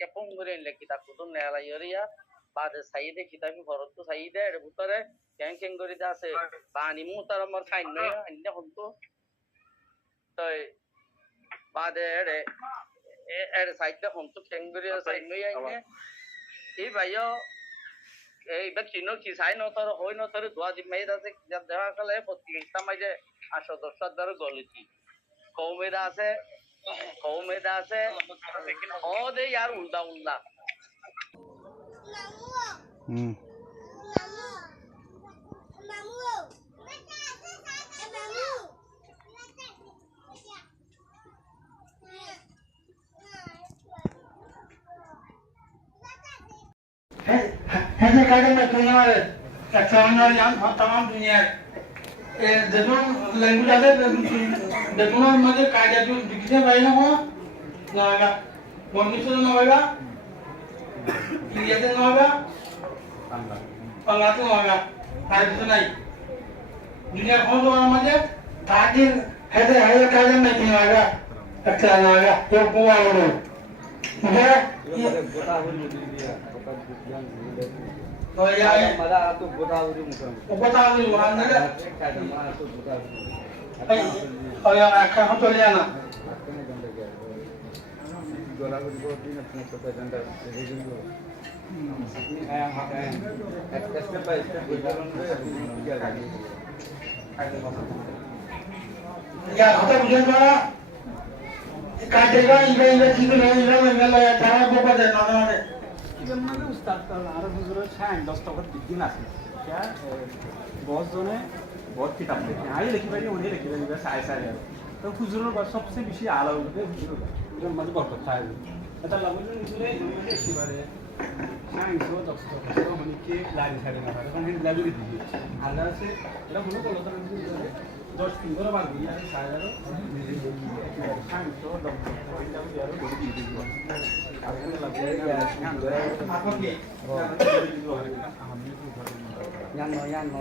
সাইকে phone করে এনলে কিতাব কুতুম নেলা ইয়া বাদে সাইদে কিতাবি ফরত তো সাইদে এর ভিতরে ক্যাং ক্যাং করে আছে পানি মুতার আমার খাই নয় আন্না হতো তো বাদে এর সাইডে হতো ক্যাং করে সাই নয় আইনে এই ভাইও এই ব্যক্তি নো কি সাই নতর হই নতর দোয়া দি মেদ আছে দেখা গেলে প্রত্যেকটা মাইজে 810 ধরে গলিতি কৌমেদা আছে ও দে यार উল্টা উল্টা ऐसे कायदे में दुनिया में एक्सट्राऑर्डिनरी तमाम दुनिया देखून लैंग्वेज आते देखून म्हणजे कायदे जो दिखते भाई ना वो नागा मनुष्य ना होगा ये ना होगा पंगात ना होगा कायदे तो नहीं दुनिया कौन तो म्हणजे ताकि ऐसे कायदे में नहीं होगा एक्स्ट्रा ना होगा ये पूरा हो मुझे तो या मला तो गोदावरी मुकम गोदावरी वाला काय मला तो गोदावरी और या आखा हम तो लिया ना गोदावरी को दिन अपने तो पेजेंट रेजिंग को आया स्टेप बाय स्टेप गोदावरी में क्या लगी या होता मुझे बड़ा काटेगा इधर चीज नहीं इधर लगा थारा बाबा दे ना ना इवन মানে উস্তাদ আর হুজুরের শান 10 টাকার দিন আছে क्या बहुत জনে बहुत किताब लिखे आई लिखी भाई उन्हें लिखी भाई बस ऐसा है तो হুজুরের বাস সবচেয়ে বেশি আলো হবে হুজুরের মানে বরকত থাকে এটা লাগলে হুজুরে মানে একেবারে শান 10 টাকা মানে কি লাগি ছাড়ে না কারণ এই লাগি দিবি আল্লাহ আছে এটা হলো তো কথা হুজুরে 10 দিন করে বাদ দিয়ে আর সাজারো নিজে শান 10 টাকা এটা দিয়ারো বড় দিয়ে দিব apa ki yan no